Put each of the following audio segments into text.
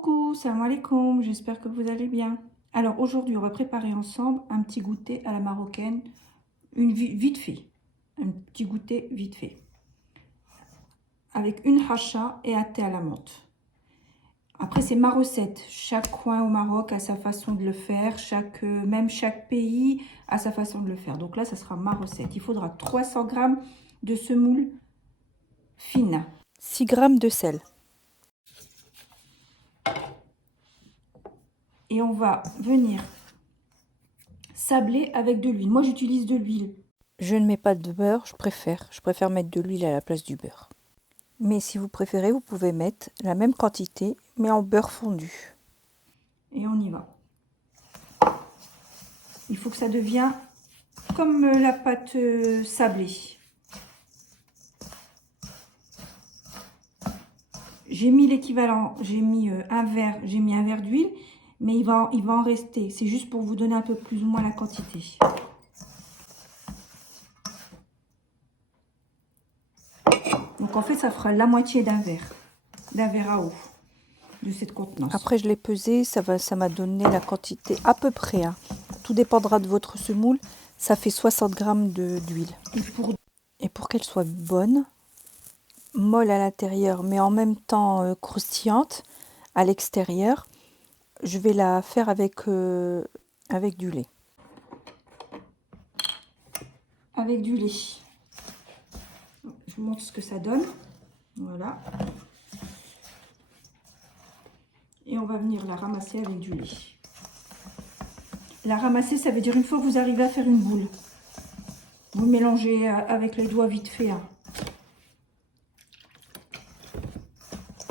Coucou, salam alaikum, j'espère que vous allez bien. Alors aujourd'hui, on va préparer ensemble un petit goûter à la marocaine, vite fait, un petit goûter vite fait, avec une hacha et un thé à la menthe. Après, c'est ma recette. Chaque coin au Maroc a sa façon de le faire, même chaque pays a sa façon de le faire. Donc là, ça sera ma recette. Il faudra 300 g de semoule fine, 6 g de sel. et on va venir sabler avec de l'huile. Moi, j'utilise de l'huile. Je ne mets pas de beurre, je préfère mettre de l'huile à la place du beurre. Mais si vous préférez, vous pouvez mettre la même quantité, mais en beurre fondu. Et on y va. Il faut que ça devienne comme la pâte sablée. J'ai mis l'équivalent, j'ai mis un verre d'huile, mais il va en rester. C'est juste pour vous donner un peu plus ou moins la quantité. Donc en fait, ça fera la moitié d'un verre à eau de cette contenance. Après, je l'ai pesé, ça m'a donné la quantité à peu près. Tout dépendra de votre semoule. Ça fait 60 g d'huile. Et pour qu'elle soit bonne, molle à l'intérieur, mais en même temps croustillante à l'extérieur, je vais la faire avec du lait. Avec du lait. Je vous montre ce que ça donne. Voilà. Et on va venir la ramasser avec du lait. La ramasser, ça veut dire une fois que vous arrivez à faire une boule, vous mélangez avec les doigts vite fait.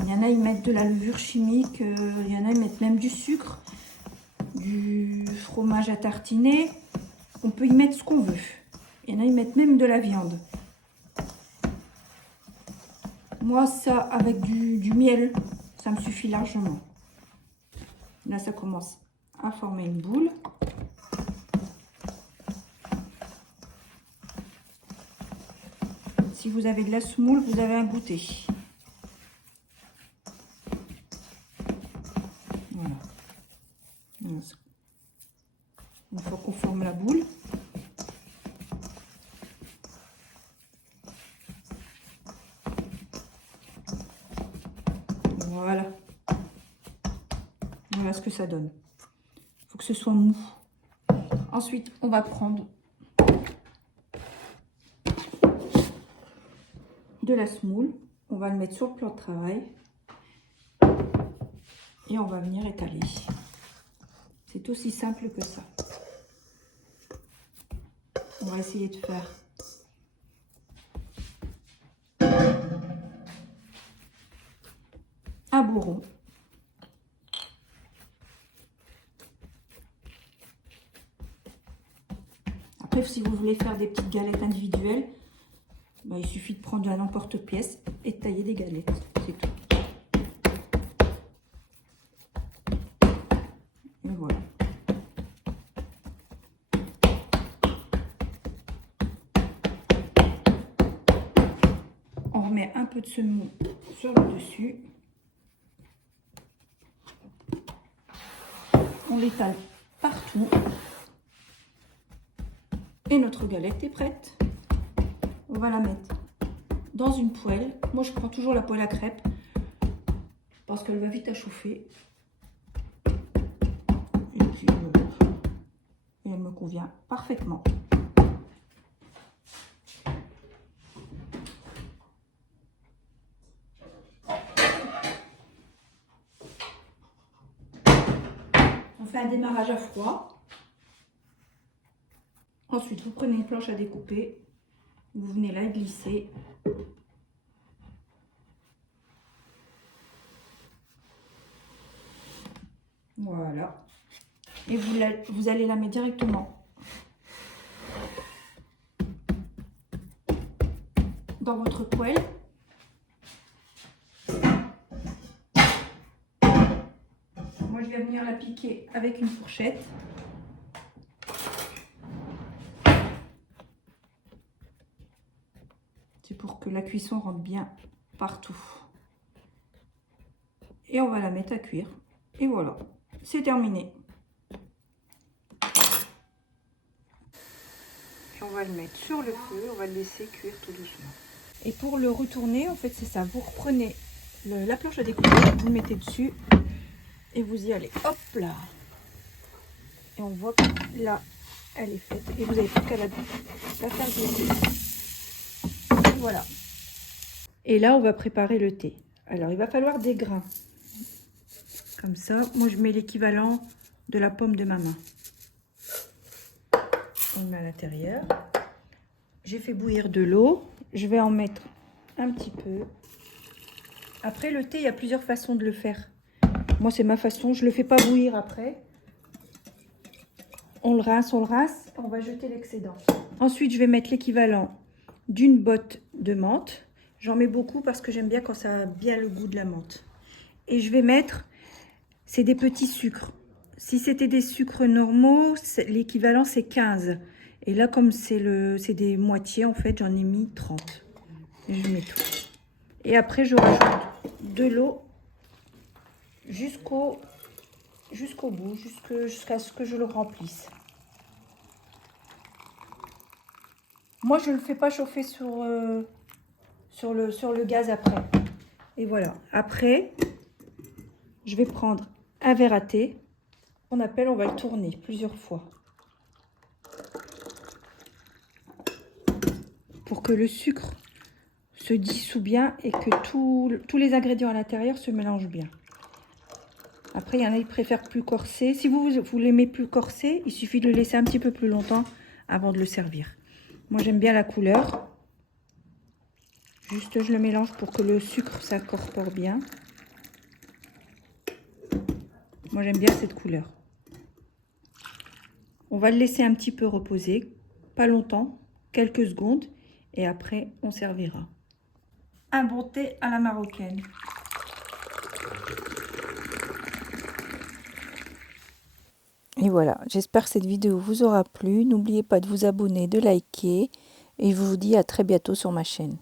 Il y en a, ils mettent de la levure chimique, il y en a, ils mettent même du sucre, du fromage à tartiner. On peut y mettre ce qu'on veut. Il y en a, ils mettent même de la viande. Moi, ça, avec du miel, ça me suffit largement. Là, ça commence à former une boule. Si vous avez de la semoule, vous avez un goûter. Voilà. Une fois qu'on forme la boule, voilà. Voilà ce que ça donne. Il faut que ce soit mou. Ensuite, on va prendre de la semoule. On va le mettre sur le plan de travail. Et on va venir étaler. C'est aussi simple que ça. On va essayer de faire un beau rond. Après, si vous voulez faire des petites galettes individuelles, il suffit de prendre un emporte-pièce et de tailler des galettes. C'est tout. Et voilà. On remet un peu de semoule sur le dessus. On l'étale partout. Et notre galette est prête. On va la mettre dans une poêle. Moi, je prends toujours la poêle à crêpes parce qu'elle va vite à chauffer. Et puis, elle me convient parfaitement. On fait un démarrage à froid. Ensuite, vous prenez une planche à découper. Vous venez la glisser. Voilà. Et vous allez la mettre directement dans votre poêle. Moi, je vais venir la piquer avec une fourchette. C'est pour que la cuisson rentre bien partout. Et on va la mettre à cuire. Et voilà, c'est terminé. Puis on va le mettre sur le feu, on va le laisser cuire tout doucement. Et pour le retourner, en fait, c'est ça. Vous reprenez la planche à découper, vous le mettez dessus et vous y allez. Hop là. Et on voit que là, elle est faite. Et vous avez plus qu'à la faire glisser. Voilà. Et là, on va préparer le thé. Alors, il va falloir des grains. Comme ça. Moi, je mets l'équivalent de la paume de ma main. On le met à l'intérieur. J'ai fait bouillir de l'eau. Je vais en mettre un petit peu. Après, le thé, il y a plusieurs façons de le faire. Moi, c'est ma façon. Je ne le fais pas bouillir après. On le rince. On va jeter l'excédent. Ensuite, je vais mettre l'équivalent d'une botte de menthe. J'en mets beaucoup parce que j'aime bien quand ça a bien le goût de la menthe. Et je vais mettre, c'est des petits sucres. Si c'était des sucres normaux, l'équivalent c'est 15. Et là, comme c'est des moitiés, en fait, j'en ai mis 30. Et je mets tout. Et après, je rajoute de l'eau jusqu'au bout, jusqu'à ce que je le remplisse. Moi, je ne le fais pas chauffer sur le gaz après. Et voilà. Après, je vais prendre un verre à thé. On va le tourner plusieurs fois. Pour que le sucre se dissout bien et que tous les ingrédients à l'intérieur se mélangent bien. Après, il y en a qui préfèrent plus corsé. Si vous l'aimez plus corsé, il suffit de le laisser un petit peu plus longtemps avant de le servir. Moi, j'aime bien la couleur. Juste, je le mélange pour que le sucre s'incorpore bien. Moi, j'aime bien cette couleur. On va le laisser un petit peu reposer, pas longtemps, quelques secondes, et après, on servira. Un bon thé à la marocaine. Et voilà, j'espère que cette vidéo vous aura plu. N'oubliez pas de vous abonner, de liker, et je vous dis à très bientôt sur ma chaîne.